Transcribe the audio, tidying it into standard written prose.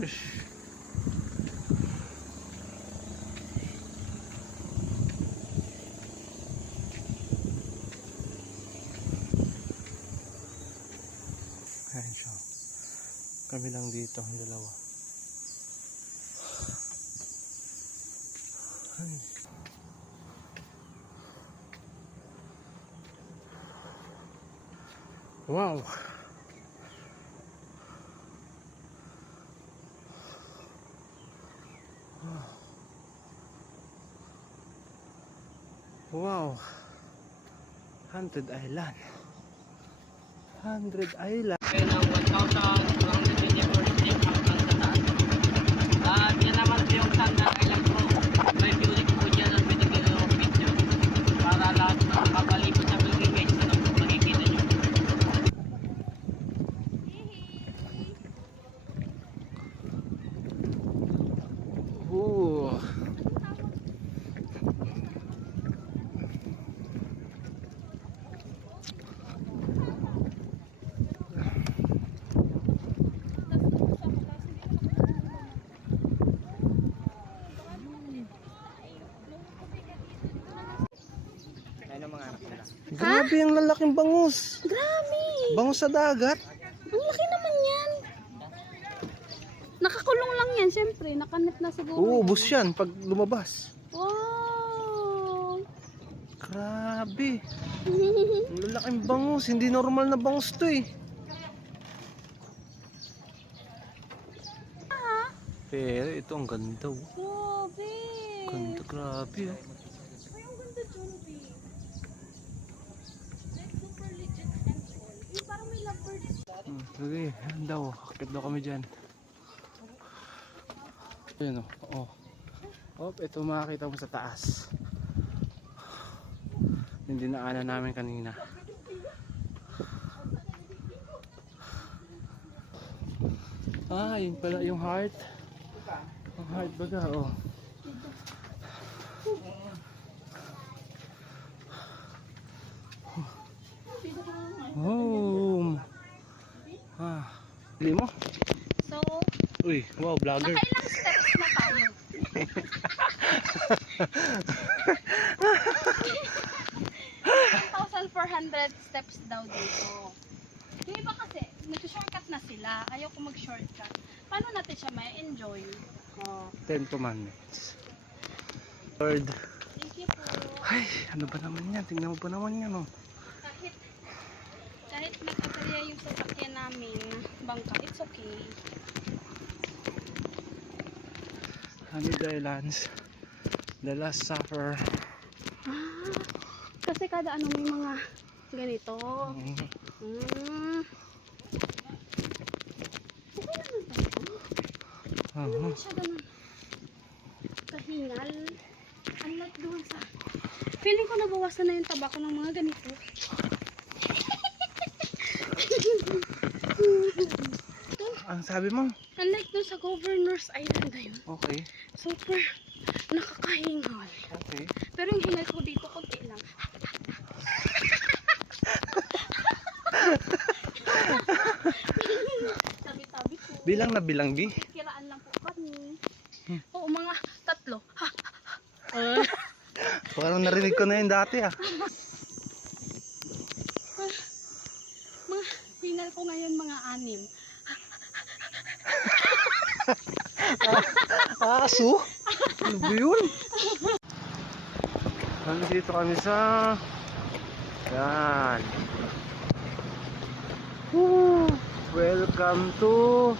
Ayan siya. Kami lang dito, ang dalawa. Ay. Wow. Wow. Haunted Island. Haunted Island. Kaya ng 1,200 meter per step hanggang sa taas. At yan naman po yung Thunder Island po. May music po dyan at binigyan ng video. Para lahat na nakapalipot sa pilgrimage na po makikita nyo. Ooh. Grabe ang lalaking bangus. Grabe! Bangus sa dagat. Ang laki naman yan. Nakakulong lang yan, syempre. Nakanip na siguro. Uubos yan pag lumabas. Wow! Grabe. Ang lalaking bangus. Hindi normal na bangus to eh. Pero ito ang ganda. Grabe! Ganda, grabe oh. Ay, ang ganda dyan, babe. Like, super legit and all. Yung parang may lovebirds. Sige, yan daw. Akit daw kami dyan. Ayan o. Oh, ito makakita mo sa taas. Hindi naanan namin kanina. Ah, yun pala yung heart. Ang heart baga, oh. Oh. Ah. Bili mo? So, Uy, wow, vlogger. nakailang steps na tayo. 1,400 steps daw dito. Yung iba kasi, nag-shortcut na sila. Ayaw ko mag-shortcut. Paano natin siya ma-enjoy? Oh. 10 commandments. Lord. Thank you po. Ay, ano ba naman yan? Tingnan mo ba naman yan, oh. Kahit mag-aperya yung sasakyan namin, bangka, it's okay. Haunted Islands. The Last Supper. Ah, kasi kada ano may mga ganito. Okay naman ba ito? Hindi naman siya ganun kahingal. Unlike doon sa... Feeling ko nabawasan na yung taba ko ng mga ganito. Ang sabi mo? Unlike doon sa Governor's Island na yun. Okay. Super nakakahingal. Okay. Pero yung hingal ko dito, konti lang. Tabi-tabi ko. Bilang na bilang, Bi? Kiraan lang po kami. Oo, mga 3. Parang narinig ko na yun dati, ah. Mga hingal ko ngayon, mga 6. Aso? Ano ba yun? Nandito kami sa... Yan. Woo! Welcome to